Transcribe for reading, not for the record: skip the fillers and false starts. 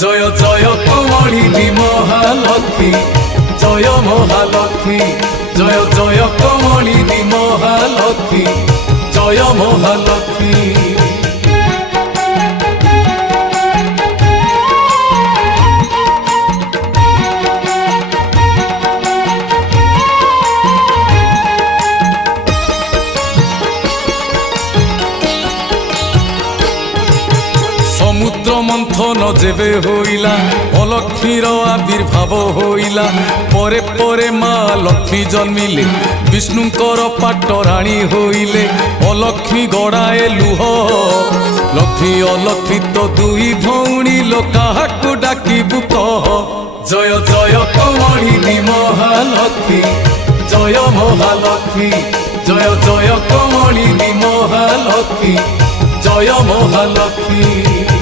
जय जय कमलिनी महालक्ष्मी जय महालक्ष्मी जय जय कमलिनी महालक्ष्मी जय महालक्ष्मी। समुद्र मंथन जेबे होइला अलक्ष्मीर आविर्भाव होइला परे परे माँ लक्ष्मी जन्मिले विष्णुंकर पाटराणी होइले अलक्ष्मी गड़ाए लुह लक्ष्मी अलक्ष्मी तो दुई भौणी लोकाहाकु डाकिबु कह जय जय कमलिनी महालक्ष्मी जय महालक्ष्मी जय जय कमलिनी महालक्ष्मी जय महालक्ष्मी।